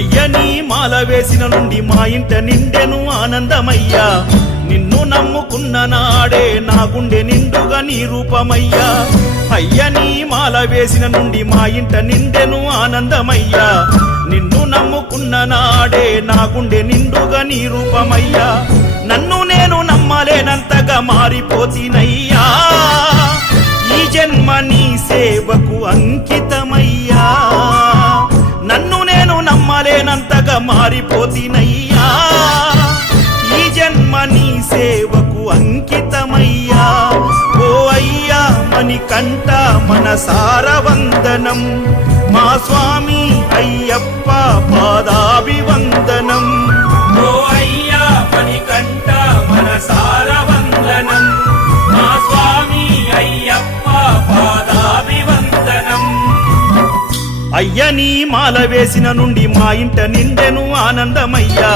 అయ్య నీ మాల వేసిన నుండి మా ఇంట నిండెను ఆనందమయ్యా నిన్ను నమ్ముకున్న నాడే నా గుండె నిండుగా నీ రూపమయ్యా అయ్య నీ మాల వేసిన నుండి మా ఇంట నిండెను ఆనందమయ్యా నిన్ను నమ్ముకున్న నాడే నా గుండె నిండుగా నీ రూపమయ్యా నన్ను నేను నమ్మలేనంతగా మారిపోతినయ్యా ఈ జన్మ నీ సేవకు అంకితమయ్యా నన్ను నేను నమ్మలేనంతగా మారిపోతినయ్యా ఈ జన్మ నీ సేవకు అంకితమయ్యా ఓ అయ్యా మణికంఠ మనసార వందనం మా స్వామి అయ్యప్ప పాదాభివందనం ఓ అయ్యా మణికంఠ మనసార వందనం మా స్వామి అయ్యప్ప పాదాభివందనం అయ్య నీ మాల వేసిన నుండి మా ఇంట నిండెను ఆనందమయ్యా